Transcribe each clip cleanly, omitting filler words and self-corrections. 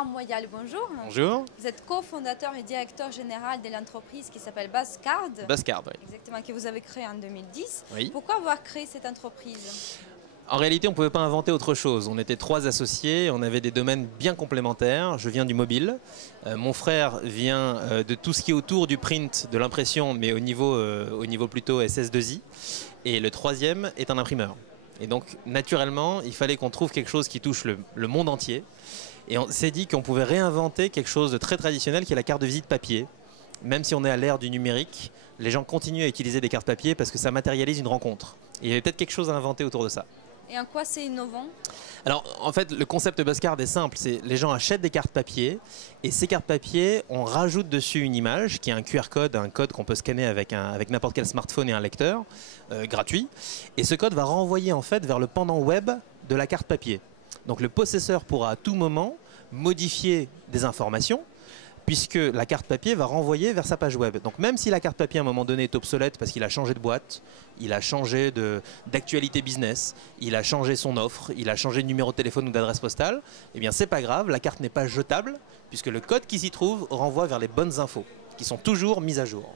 Joram Moyal, bonjour. Bonjour. Vous êtes cofondateur et directeur général de l'entreprise qui s'appelle Buzzcard. Buzzcard, oui. Exactement, que vous avez créée en 2010. Oui. Pourquoi avoir créé cette entreprise? En réalité, on ne pouvait pas inventer autre chose. On était 3 associés, on avait des domaines bien complémentaires. Je viens du mobile. Mon frère vient de tout ce qui est autour du print, de l'impression, mais au niveau plutôt SS2I. Et le troisième est un imprimeur. Et donc, naturellement, il fallait qu'on trouve quelque chose qui touche le monde entier. Et on s'est dit qu'on pouvait réinventer quelque chose de très traditionnel qui est la carte de visite papier. Même si on est à l'ère du numérique, les gens continuent à utiliser des cartes papier parce que ça matérialise une rencontre. Et il y avait peut-être quelque chose à inventer autour de ça. Et en quoi c'est innovant? Alors, en fait, le concept de Buzzcard est simple. C'est les gens achètent des cartes papier et ces cartes papier, on rajoute dessus une image qui est un QR code, un code qu'on peut scanner avec n'importe quel smartphone et un lecteur gratuit. Et ce code va renvoyer en fait vers le pendant web de la carte papier. Donc, le possesseur pourra à tout moment modifier des informations, puisque la carte papier va renvoyer vers sa page web. Donc même si la carte papier à un moment donné est obsolète parce qu'il a changé de boîte, il a changé d'actualité business, il a changé son offre, il a changé de numéro de téléphone ou d'adresse postale, eh bien c'est pas grave, la carte n'est pas jetable, puisque le code qui s'y trouve renvoie vers les bonnes infos, qui sont toujours mises à jour.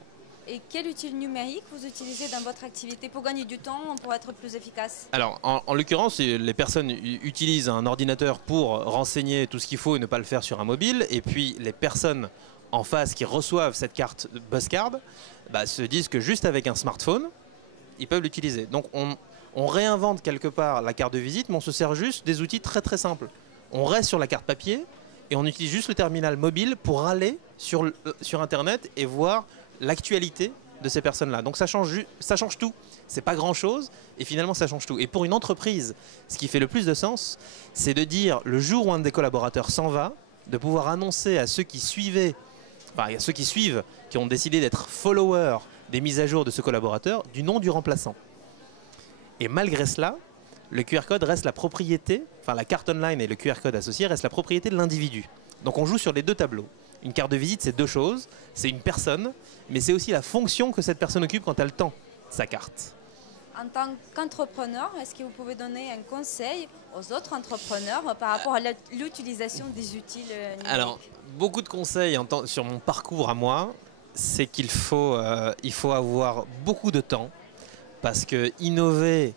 Et quel outil numérique vous utilisez dans votre activité pour gagner du temps, pour être plus efficace? Alors, en l'occurrence, les personnes utilisent un ordinateur pour renseigner tout ce qu'il faut et ne pas le faire sur un mobile. Et puis, les personnes en face qui reçoivent cette carte Buzzcard se disent que juste avec un smartphone, ils peuvent l'utiliser. Donc, on réinvente quelque part la carte de visite, mais on se sert juste des outils très très simples. On reste sur la carte papier et on utilise juste le terminal mobile pour aller sur Internet et voir l'actualité de ces personnes-là. Donc ça change tout. C'est pas grand-chose et finalement ça change tout. Et pour une entreprise, ce qui fait le plus de sens, c'est de dire le jour où un des collaborateurs s'en va, de pouvoir annoncer à ceux qui suivent, qui ont décidé d'être followers des mises à jour de ce collaborateur, du nom du remplaçant. Et malgré cela, le QR code reste la propriété, enfin la carte online et le QR code associé restent la propriété de l'individu. Donc on joue sur les deux tableaux. Une carte de visite, c'est deux choses. C'est une personne, mais c'est aussi la fonction que cette personne occupe quand elle tend sa carte. En tant qu'entrepreneur, est-ce que vous pouvez donner un conseil aux autres entrepreneurs par rapport à l'utilisation des outils numériques? Alors, beaucoup de conseils sur mon parcours à moi, c'est qu'il faut avoir beaucoup de temps, parce que innover,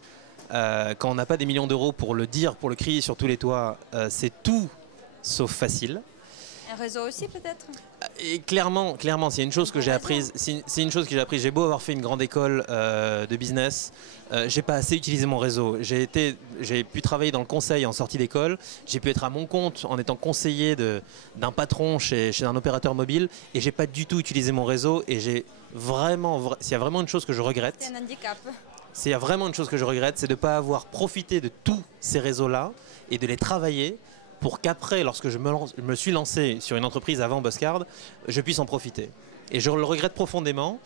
quand on n'a pas des millions d'euros pour le dire, pour le crier sur tous les toits, c'est tout sauf facile. Un réseau aussi peut-être? Et clairement, c'est une chose que j'ai apprise. C'est une chose que j'ai apprise. J'ai beau avoir fait une grande école de business, j'ai pas assez utilisé mon réseau. J'ai pu travailler dans le conseil en sortie d'école. J'ai pu être à mon compte en étant conseiller d'un patron chez un opérateur mobile, et j'ai pas du tout utilisé mon réseau. Et s'il y a vraiment une chose que je regrette, c'est un handicap. S'il y a vraiment une chose que je regrette, c'est de ne pas avoir profité de tous ces réseaux-là et de les travailler, pour qu'après, lorsque je me suis lancé sur une entreprise avant Buzzcard, je puisse en profiter. Et je le regrette profondément.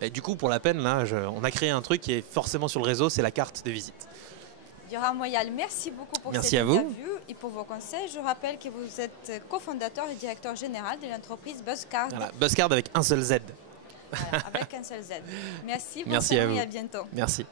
Et du coup, pour la peine, là, on a créé un truc qui est forcément sur le réseau, c'est la carte de visite. Joram Moyal, merci beaucoup pour cette interview et pour vos conseils. Je rappelle que vous êtes cofondateur et directeur général de l'entreprise Buzzcard. Voilà, Buzzcard avec un seul Z. Voilà, avec un seul Z. Merci, Merci à vous. Et à bientôt. Merci.